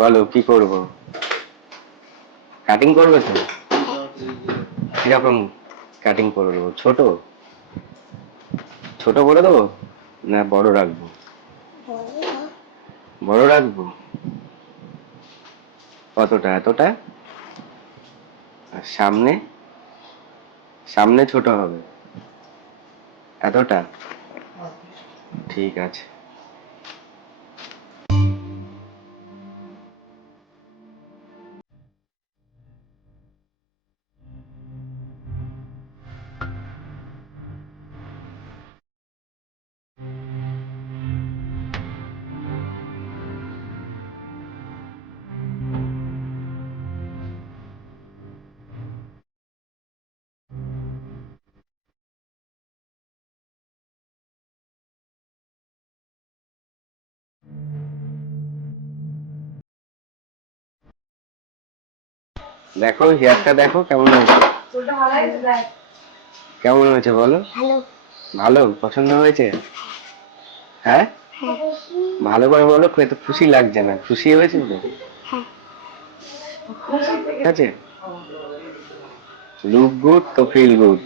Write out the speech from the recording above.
বলো কি করব? কাটিং করবে তো? কিরকম কাটিং করে দেবো? ছোট ছোট করে দেবো না বড় রাখবো? বড় রাখবো। কতটা? এতটা? আর সামনে? সামনে ছোট হবে এতটা? ঠিক আছে। দেখো হেয়ারটা দেখো কেমন হয়েছে। কেমন হয়েছে বলো? ভালো? পছন্দ হয়েছে? হ্যাঁ, ভালো করে বলো, তো খুশি লাগছে না? খুশি হয়েছে তো? ঠিক আছে। লুক গুড তো ফিল গুড।